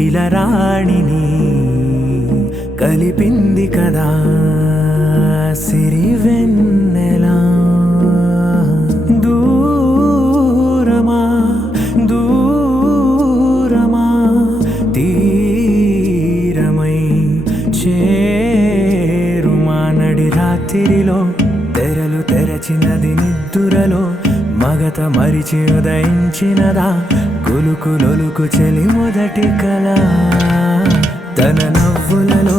ఇలా రాణిని కలిపింది కదా సిరివెన్నెలా దూరమా దూరమా తీరమై చేరుమా నడి రాత్రిలో తెరలు తెరచినది నిద్దురలో మగత మరిచి ఉదయించినదా కులుకులొలుకు చెలి మొదటి కళ తన నవ్వులలో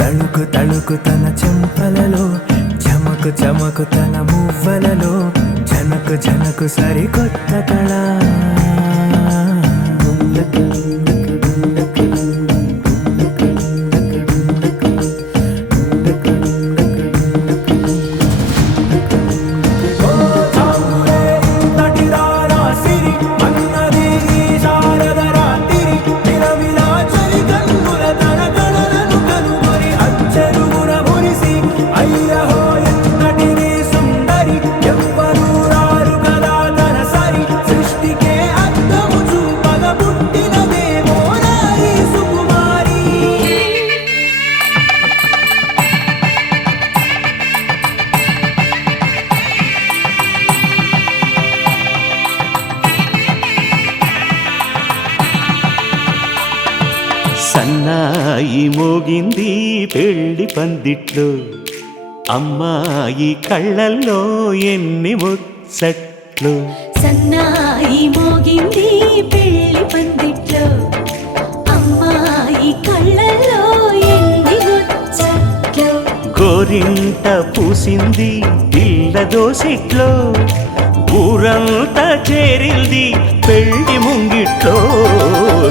తళుకు తళుకు తన చెంపలలో చమకు చమకు తన మువ్వలలో జనకు జనకు సరికొత్త కళ సన్నాయి మోగింది పెళ్లి పందిట్లో అమ్మాయి కళ్ళల్లో ఎన్ని ముచ్చట్లు సన్నాయి మోగింది పెళ్లి పందిట్లో అమ్మాయి కళ్ళల్లో ఎన్ని ముచ్చట్లు గోరింట పూసింది పిల్ల దోసిట్లో ఊరంతా చేరింది పెళ్లి ముంగిట్లో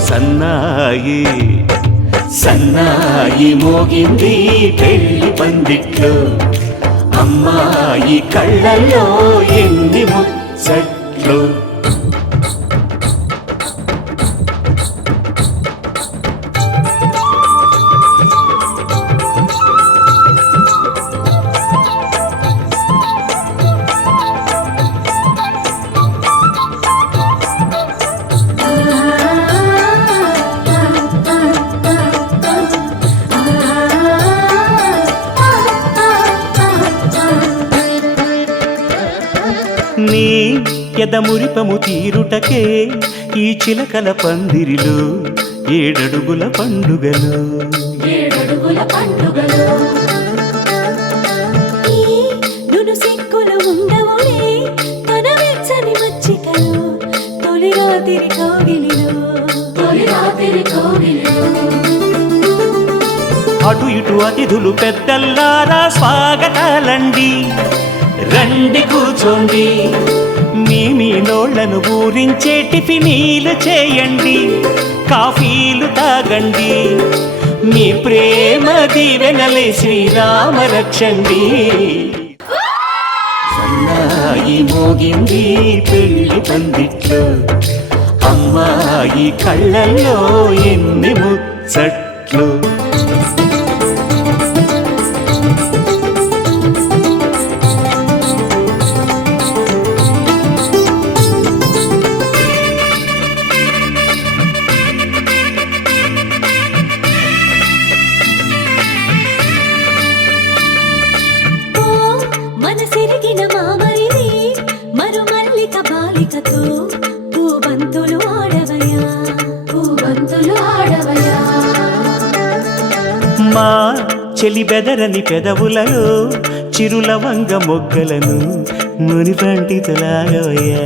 సన్నాయి సన్నాయి మోగింది పెళ్లి పందిట్లో అమ్మాయి కళ్ళల్లో ఎన్ని ముచ్చట్లు నీ ఎదమురిపము తీరుటకే ఈ చిలకల పందిరిలో ఏడడుగుల పండుగలు నును సిక్కులు ఉండవులే తన వెచ్చని మచ్చికలు తొలి రాత్రి కోగిలిలో అటు ఇటు అతిథులు పెద్దల్లారా స్వాగతాలండి రండి కూర్చోండి మీ నోళ్లను ఊరించే టిఫినీలు చేయండి కాఫీలు తాగండి మీ ప్రేమ దీవెనలే శ్రీరామ రక్షండి సన్నాయి మోగింది పెళ్లి పందిట్లో అమ్మాయి కళ్ళల్లో ఎన్ని ముచ్చట్లు మనసిరిగిన మామరిది మరుమల్లిక బాలికతో పూబంతులు ఆడవయా మా చెలి బెదరని పెదవులలో చిరులవంగ మొగ్గలను ముని పండితులాగవయ్యా